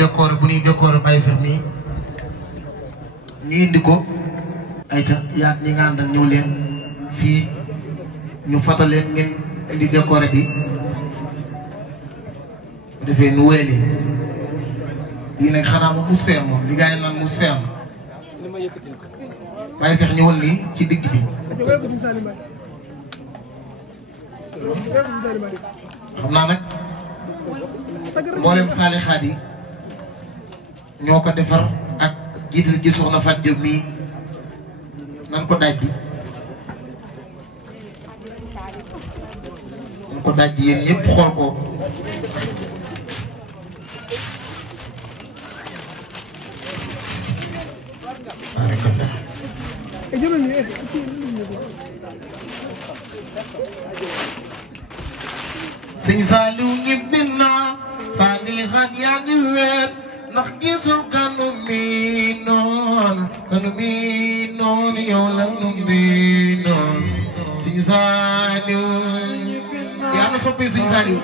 décor bu ñuy décor Baye Cheikh mi ñu indi ko ay ta yaa ñi nga àndal ñëw leen fii ñu foto leen ngeen indi décor bi bu defee nu weeli lii nag xanaa moom mus feem moom li gars yi naan mus feem Baye Cheikh ñëwal nii ci digg bi xam naa nag mboolem saalixaat yi ñoo ko defar ak jiital ji soxna Fatou Diop mii nan ko daaj bi nan ko daaj bi yéen ñëpp xool ko sëñ Saliou ñibbi naa saalixaat yaa ngi weet ndax gisul kanu mi noon yow la nu mi noon sëñ Saliou yaa na soppi sëñ Saliou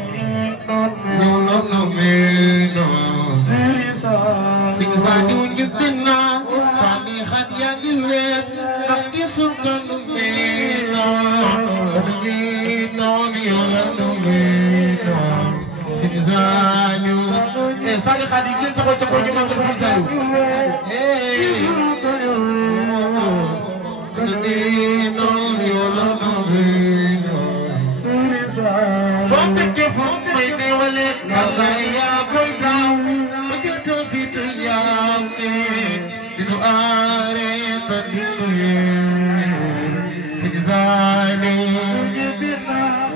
yow la nu mi noon sëñ Saliou ñibbi naa saalixaat yaa ngi weet ndax gisul kanu mi noon yow la nu mi noon sëñ Saliou saalixaat yi ngeen taxaw ca kaw ñu màggal sëñ Saliou noon yow la nu mi noon foo fekkee fu may néewale wallaay yaa koy taw bëgg a fi tu yaam ne dinu aare ta dinu yee sëñ Saliou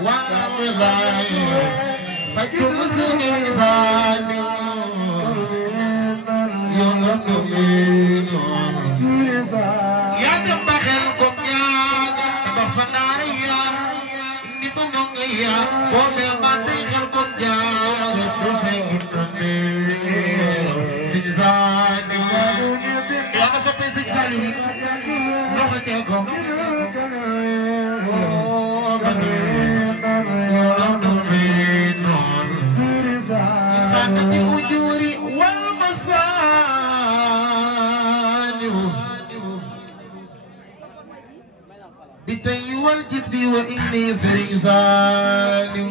wallaay fajum sëñ Saliou yow la nu mi noon yaa dem ba xel kom ñaaga ba fa naara yaa indi fa nonga yaa boo mel ma day xel kom ñaaga doo fay gis na ne sëñ Saliou yaa nga soppee sëñ Saliou yi loxo cee ko bitay wal gis bi wa inni Serigne Saliou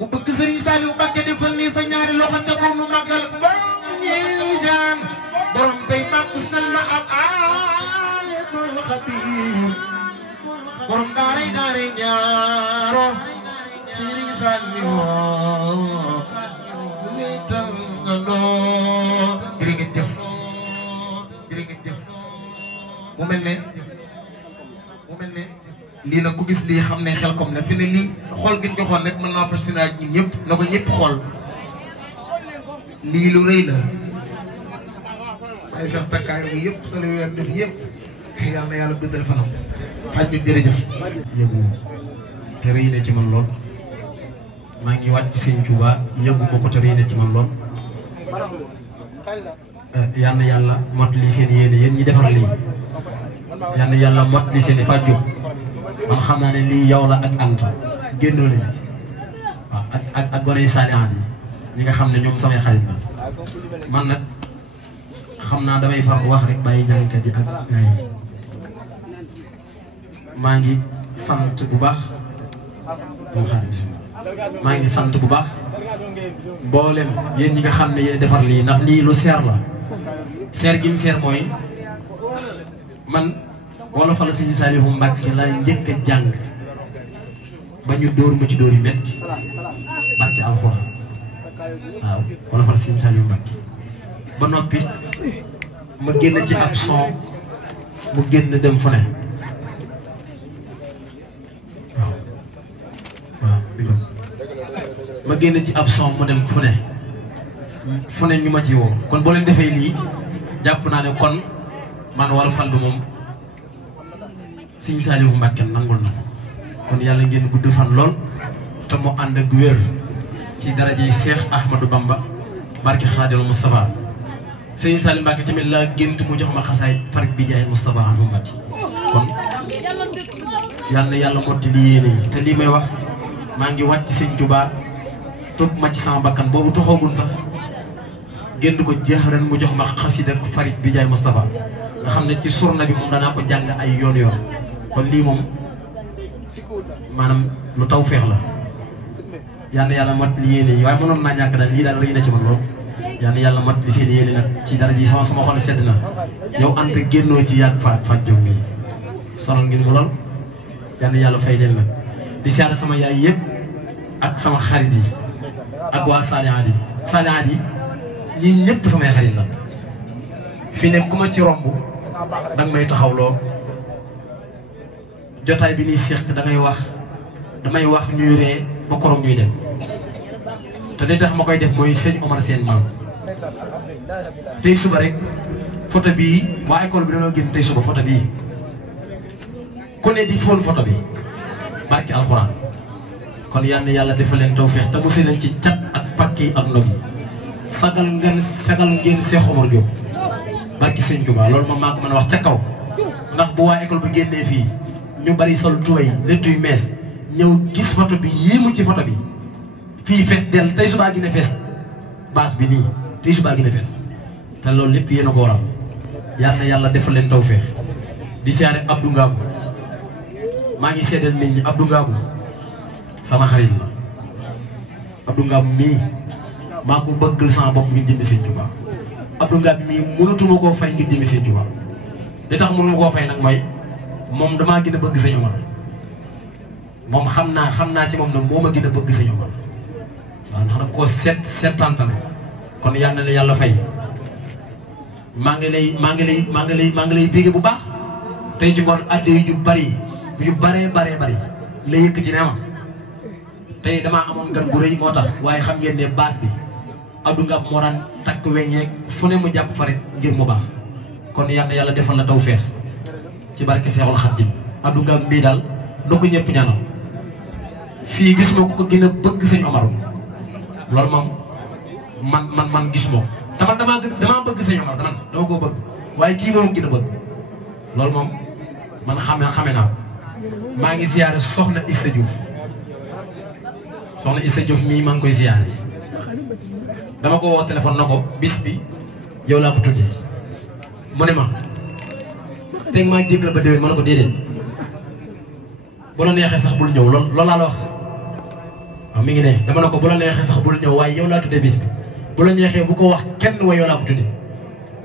ku bëgg Serigne Saliou Mbacké defal nii sa ñaari loxo ca ko mu màggal ñi jaan borom tey màggus na la ab alimul xabiir borom daaray ñaaro Serigne Saliou tal nga loo jërë ngeen jëf mu mel ne lii nag ku gis lii xam ne xel comme ne fi ne lii xool gi ñu ko xool rek mën naa fas yéene ñi ñëpp na ko ñëpp xool lii lu rëy la waaye sax takkaay bi yëpp sa lu weer def yëpp yàlla na yàlla guddal fanam faj bi jërëjëf. yëgu te rëy na ci man lool maa ngi wàcc Sëñ Tuubaa yëgu ko te rëy na ci man lool yal na yàlla mot li seen yéene yéen ñi defar lii yal na yàlla mot li seen i fàjju man xam naa ne lii yow la ak Anta génnoo leen ci waaw ak gone yi saalihaat yi ñi nga xam ne ñoom samay xarit la man nag xam naa damay far wax rek bàyyi jàngkat yi ak gars yi maa ngi sant bu baax moom xaalis maa ngi sant bu baax mboolem yéen ñi nga xam ne yéen defar lii ndax lii lu seer la seer gi mu seer mooy man wala fa la Sëñ Saliou Mbacké laa njëkk a jàng ba ñu dóor ma ci dóor yu metti barke alxuraan waaw wala fa la Sëñ Saliou Mbacké ba noppi ma génn ci ab son mu génn dem fu ne ma génn ci ab son mu dem fu ne ñu ma ci woo kon boo leen defee lii jàpp naa ne kon man wala fal bi moom Sëñ Saliou Mbacké nangul na kon yàlla ngeen gudd fan lool te mu ànd ak wér ci daraje yi Cheikh Ahmadou Bamba barke Xaadimal Moustapha Sëñ Saliou Mbacké tamit laa gént mu jox ma xasaay farik bi jaay Moustapha an ummati kon yal na yàlla motti li yéene yi te lii may wax maa ngi wàcc Sëñ Tuubaa topp ma ci sama bakkan boobu toxoogul sax génn ko jeex ren mu jox ma xasida farit bi jaay Moustapha nga xam ne ci surna bi moom danaa ko jàng ay yoon kon lii moom maanaam lu taw feex la yal na yàlla mot li yéene yi waaye mënoon naa ñàkk daal lii daal rëy na ci man lool yal na yàlla mot li seen yéene nag ci dara ji sama xol sedd na yow Anta génnoo ci yàgg Fatou Diop mii sonal ngeen mu lool yal na yàlla fay leen nag di siyaare sama yaay yëpp ak sama xarit yi ak waa Salihaat yi ñii ñëpp samay xarit la fii nekk ku ma ci romb danga may taxawloo jotaay bi nii seq damay wax ñuy ree ba korom ñuy dem te li tax ma koy def mooy sëñ Omar seen maam tey suba rek photo bii waa école bi dañoo génn tey suba photo bii ku ne di fóon photo bi barki alxuraan kon yal na yàlla defal leen tawfeex te musal leen ci cat ak pakk yi ak nog yi sagal ngeen Cheikh Omar Diop barki sëñ Touba loolu moom maa ko mën a wax ca kaw ndax bu waa école bi génnee fii ñu bari sol tuway lettuy mees ñëw gis photo bi yéemu ci photo bi fii fees dell tey subaa gi ne fees baas bi nii tey subaa gi ne fees te loolu lépp yéen a ko waral yal na yàlla defal leen tawfeex di siyaare Abdou Ngabou maa ngi seedal nit ñi Abdou Ngabou sama xarit la Abdou Ngabou mii maa ko bëggal sama bopp ngir jëmmi Sëñ Tuubaa Abdou Ngabou mii mënatuma koo fay ngir jëmmi Sëñ Tuubaa li tax mënuma koo fay nag mooy moom damaa gën a bëgg Sëñ Omar moom xam naa ci moom nag moo ma gën a bëgg Sëñ Omar waaw ndax daf koo seetantane kon yal na la yàlla fay maa ngi lay bégge bu baax tey ci ngoon adde yu baree bari la yëkkati ne ma tey damaa amoon gan gu rëy moo tax waaye xam ngeen ne baas bi Abdou Ngabou moo daan takk weñeeg fu ne mu jàpp fa rek ngir mu baax kon yal na yàlla defal na tawfeex ci barke Seexul Xadiim Abdou Ngabou mbii daal na ko ñëpp ñaanal fii gis ma ko gën a bëgg Sëñ Omar loolu moom man gis ma te man damaa bëgg Sëñ Omar dama koo bëgg waaye kii moom gën a bëgg loolu moom man xame naa maa ngi siyaare soxna Issa Diouf mii maa ngi koy siyaare dama ko woo téléphone na ko bis bi yow laa ko tuddee mu ne ma teg maa jéggal ba déwén ma ne ko déedéet bu la neexee sax bul ñëw loolu laa la wax waaw mi ngi ne dama ne ko bu la neexee sax bul ñëw waaye yow laa tuddee bis bi bu la neexee bu ko wax kenn waaye yow laa ko tuddee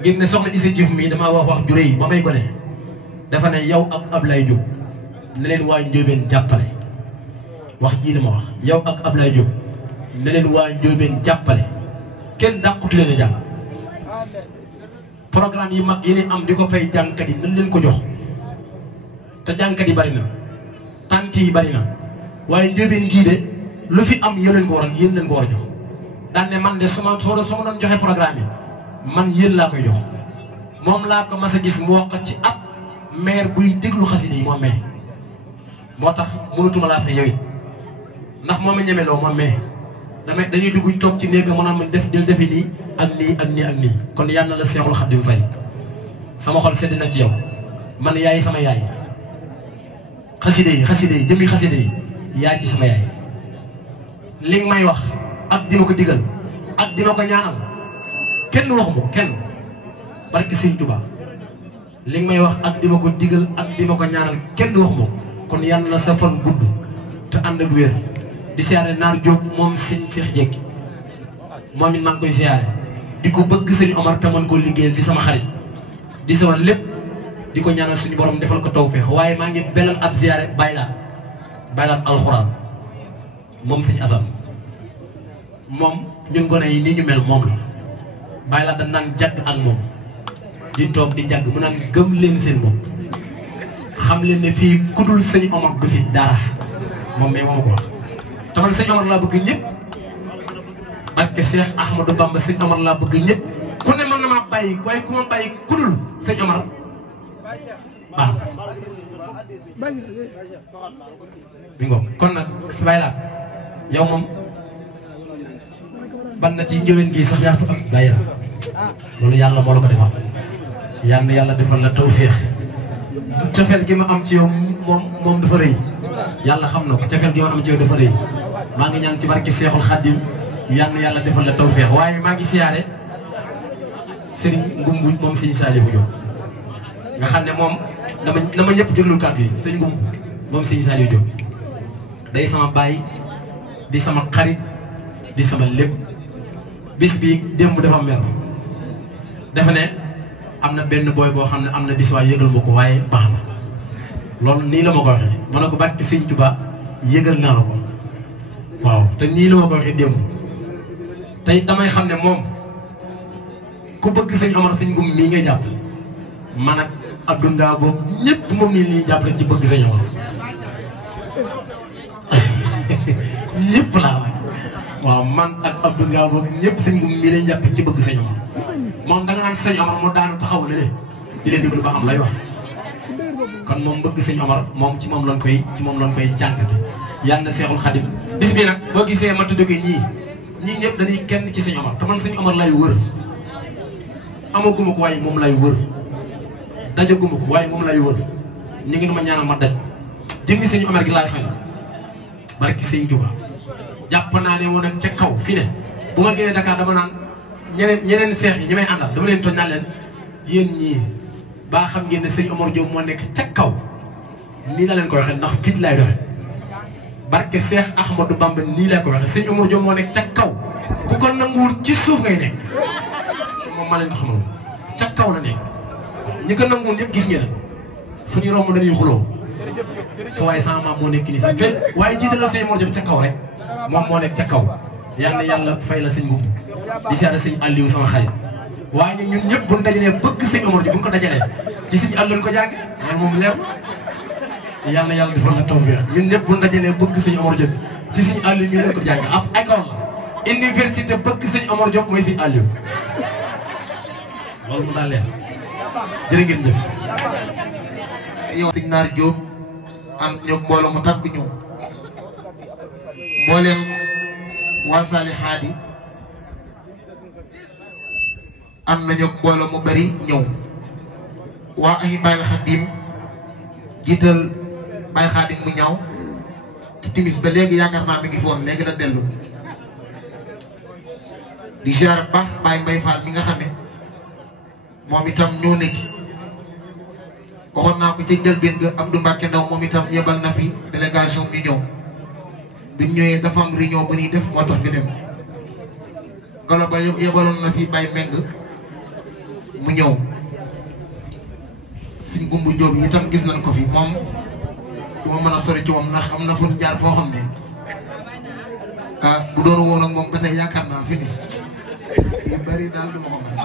ngir ne soxna Issa Diouf mii damaa wax jure yi ba may gone dafa ne yow ak Ablaye Diop ne leen waa Njóobeen jàppale wax jii dama wax yow ak Ablaye Diop ne leen waa Njóobeen jàppale kenn dàqutu leen a jàng programme yi mag yi am di ko fay jàngkat yi nañ leen ko jox te jàngkat yi bari na tant yi bari na waaye Njóobeen gii de lu fi am yéen leen ko war a jox daan ne man de su ma doon joxe programme yi man yéen laa koy jox moom laa ko mas a gis mu wax ci ab maire buy déglu xasida yi moom mee moo tax mënatuma laa fay yow it ndax moom a ñemeloo moom mee dañuy dugg toog ci néeg mën a del defe nii ak nii kon yal na la Seexul Xadiim fay sama xol sedd na ci yow man yaay sama yaay xasida yi jëmmi xasida yi yaa ci sama yaay li nga may wax ak di ma ko digal ak di ma ko ñaanal kenn waxuma ko kenn barke Sëñ Tuubaa li nga may wax ak di ma ko digal ak di ma ko ñaanal kenn waxuma ko kon yal na sa fan gudd te ànd ak wér di siyaare Naar Diop moom sëñ Cheikh Jekki moom it maa ngi koy siyaare di ko bëgg Sëñ Omar te mën koo liggéeyal di sama xarit di sama lépp di ko ñaanal suñu borom defal ko tawfeex waaye maa ngi belal ab siyaare baylaat alxuraan moom sëñ Assane moom ñun gone yi nii ñu mel moom la baylaat dañ naan jàgg ak moom di toog di jàgg mu naan gëm leen seen bopp xam leen ne fii ku dul Sëñ Omar du fi dara moom mais moom ko wax te man Sëñ Omar laa bëgg ñëpp ak Cheikh Ahmadou Bamba Sëñ Omar laa bëgg ñëpp ku ne mën na maa bàyyi waaye ku ma bàyyi ku dul Sëñ Omar baax bi ngoom kon nag si baylaat yow moom ban na ci njëwén gi sax yaa fa am bàyyi la loolu yàlla moo la ko defal yàlla defal la tawféex cofeel gi ma am ci yow moom dafa rëy yàlla xam na ko cofeel gi ma am ci yow dafa rëy maa ngi ñaan ci barke Seexul Xaddim yal na yàlla defal la tawfeex waaye maa ngi siyaare Serigne Ngumbu moom Serigne Salifou Diop nga xam ne moom dama ñëpp déglul kàddu yi Serigne Ngumbu moom Serigne Salifou Diop day sama baay di sama xarit di sama lépp bis bi démb dafa mer dafa ne am na benn booy boo xam ne am na bis waaye yëgal ma ko waaye baax na loolu nii la ma ko waxee ma ne ko barke Serigne Touba yëgal naa la ko waaw te nii la ma ko waxee démb tey damay xam ne moom ku bëgg sëñ Omar sëñ Ngum mii ngay jàppale man ak Abdou Ndaa boobu ñëpp moom nii li ñuy jàppale ci bëgg sëñ Omar ñëpp laa waay waaw man ak Abdou Ndaa boobu ñëpp sëñ Ngum mii lañ jàpp ci bëgg sëñ Omar moom da nga naan sëñ Omar mu daanu taxaw na leen di leen déglu ba xam lay wax kon moom bëgg sëñ Omar moom ci moom lañ koy jàngate yàlla na Seexul Xadim bis bi nag boo gisee ma tudd ko ñii ñëpp dañuy kenn ci sëñ Omar te man sëñ Omar lay wër amaguma ko waaye moom lay wër dajaguma ko waaye moom lay wër ñu ngi ma ñaanal ma daj jëmmi sëñ Omar gi laay xel barki sëñ Juba jàpp naa ne woon nag ca kaw fii ne bu ma génnee Dakar dama naan ñeneen seex yi ñi may àndal dama leen tooñ naa leen yéen ñii baa xam ngeen ne sëñ Omar Diop moo nekk ca kaw nii la leen koy waxee ndax fit laay doxe barke Seex Ahmadou Bamba nii laa ko waxee sëñ Omar Diop moo nekk ca kaw ku ko nanguwul ci suuf ngay nekk moom maa leen ko xamal ca kaw la nekk ñi ko nanguwul ñëpp gis ngeen fu ñu romb dañuy xuloo su waaye sama maam moo nekk nii si fenn waaye jiital la sëñ Omar Diop ca kaw rek moom moo nekk ca kaw yal na yàlla fay la sëñ Ngum di siyaare sëñ Aliou sama xarit waaye ñun ñëpp bu ñu dajalee bëgg sëñ Omar Diop bu ñu ko dajalee ci sëñ Aliou ko jàng loolu moom leer yàlla na yàlla defal la tawfeex ñun ñëpp bu ñu dajalee bëgg sëñ Omar Diop ci sëñ Aliou mii lañ ko jàng ab école la université bëgg sëñ Omar Diop mooy sëñ Aliou loolu mu daal leer jërë ngeen jëf. yow sëñ Naar Diop am ñoom mbooloo mu takk ñëw mbooleem waa Sali Xaadi am nañu mbooloo mu bari ñëw waa ay Baye Xadim jiital Baye Xadim mu ñaaw ci timis ba léegi yaakaar naa mi ngi foon léegi la dellu di ziar baax Baye Mbaye Fall mi nga xam ne moom itam ñoo nekk waxoon naa ko ca njëlbéen ga Abdou Mbacke Ndaw moom itam yebal na fi délégation ñu ñëw biñ ñëwee dafa am réunion bu ñuy def moo tax ñu dem golo ba yebaloon na fi Baye Meng mu ñëw Sëñ Gumbu Jóob itam gis nañ ko fi moom du ma mën a sori ci moom ndax am na fu ñu jaar foo xam ne bu doon woon ak moom ba tey yaakaar naa fi ni yu bari daal du ma ko mën